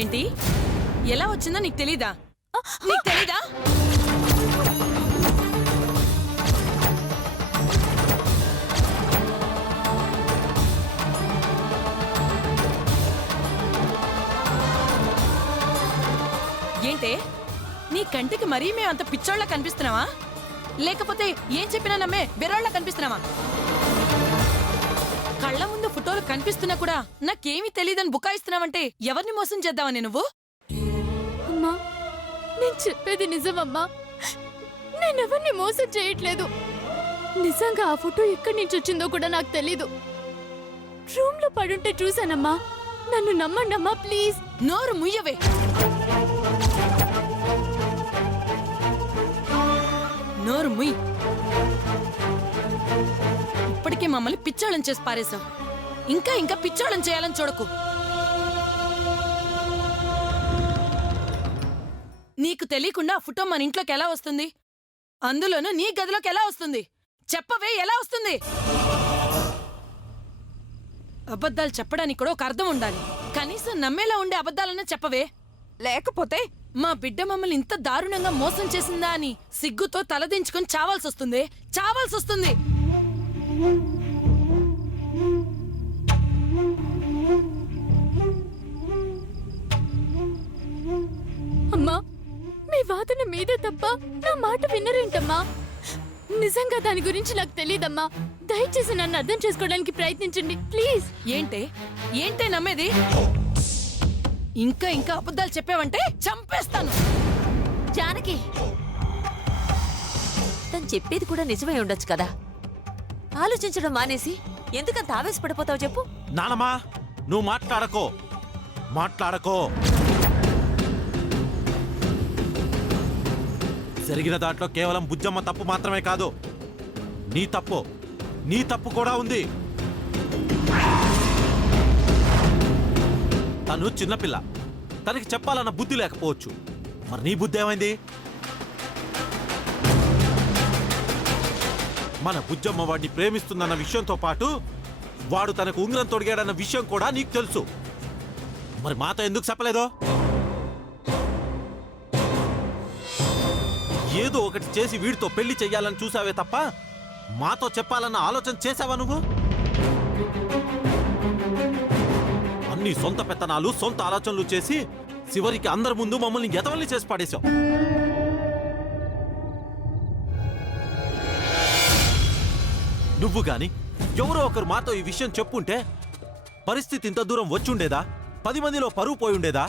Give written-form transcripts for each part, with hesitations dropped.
ఏంటి ఎలా వచ్చిందో నీకు తెలీదా? నీకు తెలీదా? ఏంటే నీ కంటికి మరీ మేము అంత పిచ్చోళ్ళ కనిపిస్తున్నావా? లేకపోతే ఏం చెప్పినా నమ్మే బెరోళ్ళ కనిపిస్తున్నావా? కళ్ళ ముందు ఫోటోలు కనిపిస్తున్నా కూడా నాకేమీ తెలీదని బుకాయిస్తున్నావంటే ఎవరిని మోసం చేద్దావని నువ్వు? అమ్మా, నేను చెప్పేది నిజమమ్మా. నేనెవరిని మోసం చేయట్లేదు. నిజంగా ఆ ఫోటో ఎక్కడి నుంచి వచ్చిందో కూడా నాకు తెలీదు. రూమ్ లో పడుంటే చూసానమ్మా. నన్ను నమ్మండి అమ్మా, ప్లీజ్. నోరు ముయ్యవే. నోరు ముయ్. ఇప్పటికే మమ్మల్ని పిచ్చోళ్ళని చేసి పారేశావు. ఇంకా ఇంకా పిచ్చోళ్ళని చేయాలని చూడకు. నీకు తెలియకుండా ఆ ఫోటో మన ఇంట్లోకి ఎలా వస్తుంది? అందులోనూ నీ గదిలోకి ఎలా వస్తుంది? చెప్పవే, ఎలా వస్తుంది? అబద్ధాలు చెప్పడానికి కూడా ఒక అర్థం ఉండాలి. కనీసం నమ్మేలా ఉండే అబద్ధాలన్నా చెప్పవే. లేకపోతే మా బిడ్డ మమ్మల్ని ఇంత దారుణంగా మోసం చేసిందా అని సిగ్గుతో తలదించుకొని చావాల్సొస్తుంది. చావాల్సొస్తుంది. అమ్మా, మీ వాదన మీదే తప్ప నా మాట విన్నరేంటమ్మా? నిజంగా దాని గురించి నాకు తెలియదమ్మా. దయచేసి నన్ను అర్థం చేసుకోవడానికి ప్రయత్నించండి, ప్లీజ్. ఏంటే నమ్మేది? ఇంకా ఇంకా అబద్ధాలు చెప్పావంటే చంపేస్తాను. జానకి, తను చెప్పేది కూడా నిజమై ఉండొచ్చు కదా. ఆలోచించడం మానేసి ఎందుకంత ఆవేశపడిపోతావు చెప్పు. నానమ్మా, నువ్వు మాట్లాడకో. జరిగిన దాంట్లో కేవలం బుజ్జమ్మ తప్పు మాత్రమే కాదు, నీ తప్పు కూడా ఉంది. తను చిన్నపిల్ల, తనకి చెప్పాలన్న బుద్ధి లేకపోవచ్చు. మరి నీ బుద్ధి ఏమైంది? మన బుజ్జమ్మ వాడిని ప్రేమిస్తుందన్న విషయంతో పాటు వాడు తనకు ఉంగరం తొడిగాడన్న విషయం కూడా నీకు తెలుసు. మరి మాతో ఎందుకు చెప్పలేదో? ఏదో ఒకటి చేసి వీడితో పెళ్లి చెయ్యాలని చూసావే తప్ప మాతో చెప్పాలన్న ఆలోచన చేసావా నువ్వు? అన్ని సొంత పెత్తనాలు, సొంత ఆలోచనలు చేసి చివరికి అందరి ముందు మమ్మల్ని ఎతవల్ని చేసి పడేశావు. నువ్వు గాని ఎవరో ఒకరు మాతో ఈ విషయం చెప్పుంటే పరిస్థితి ఇంత దూరం వచ్చుండేదా? 10 మందిలో పరువు పోయుండేదా?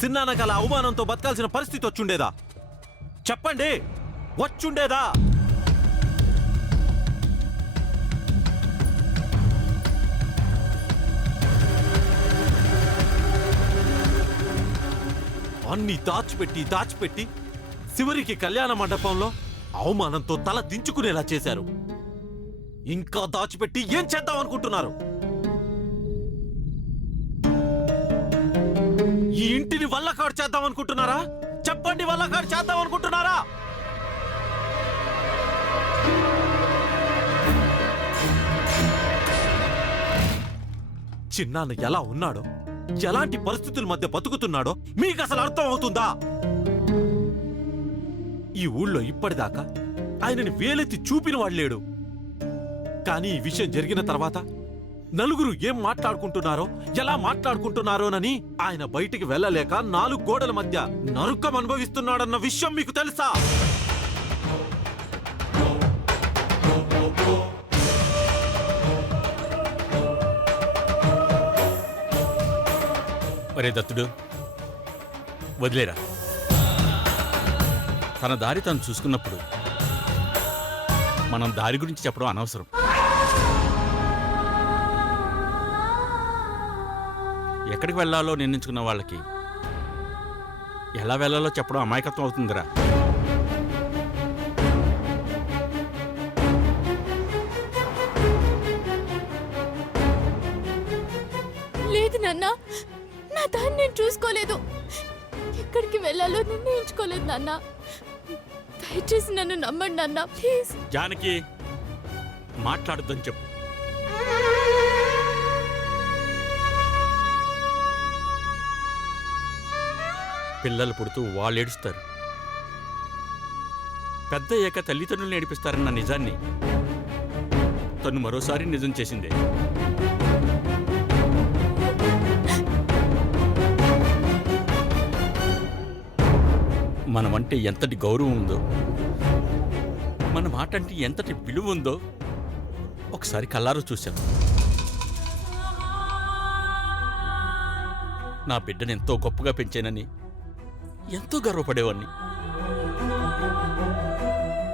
సిన్నానకల అవమానంతో బతకాల్సిన పరిస్థితి వచ్చుండేదా? చెప్పండి, వచ్చుండేదా? అన్ని దాచిపెట్టి చివరికి కళ్యాణ మండపంలో అవమానంతో తల దించుకునేలా చేశారు. ఇంకా దాచిపెట్టి ఏం చేద్దాం అనుకుంటున్నారు? ఈ ఇంటిని వల్లకాడు చేద్దాం అనుకుంటున్నారా? చెప్పండి, వల్లకాడు చేద్దాం అనుకుంటున్నారా? చిన్నాన్న ఎలా ఉన్నాడో, ఎలాంటి పరిస్థితుల మధ్య బతుకుతున్నాడో మీకు అసలు అర్థం అవుతుందా? ఈ ఊళ్ళో ఇప్పటిదాకా ఆయనని వేలెత్తి చూపిన వాళ్లేడు. కానీ ఈ విషయం జరిగిన తర్వాత నలుగురు ఏం మాట్లాడుకుంటున్నారో, ఎలా మాట్లాడుకుంటున్నారోనని ఆయన బయటికి వెళ్ళలేక 4 గోడల మధ్య నరుకం అనుభవిస్తున్నాడన్న విషయం మీకు తెలుసా? ఒరే దత్తుడు, వదిలేరా. తన దారి తను చూసుకున్నప్పుడు మనం దారి గురించి చెప్పడం అనవసరం. ఎక్కడికి వెళ్ళాలో నిర్ణయించుకున్న వాళ్ళకి ఎలా వెళ్ళాలో చెప్పడం అమాయకత్వం అవుతుందిరా. లేదు నాన్న, నా దాన్ని నేను చూసుకోలేదు. ఎక్కడికి వెళ్ళాలో నిర్ణయించుకోలేదు నాన్న. దయచేసి నన్ను నమ్మండి నాన్న, ప్లీజ్. జానకి, మాట్లాడొద్దని చెప్పు. పిల్లలు పుడుతూ వాళ్ళు ఏడుస్తారు. పెద్ద అయ్యాక తల్లిదండ్రులను ఏడిపిస్తారన్న నిజాన్ని తను మరోసారి నిజం చేసిందే. మనమంటే ఎంతటి గౌరవం ఉందో, మన మాట అంటే ఎంతటి విలువ ఉందో ఒకసారి కళ్ళారో చూశాను. నా బిడ్డను ఎంతో గొప్పగా పెంచానని ఎంతో గర్వపడేవాణ్ణి.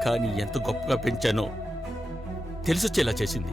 కానీ ఎంత గొప్పగా పెంచానో తెలిసొచ్చేలా చేసింది.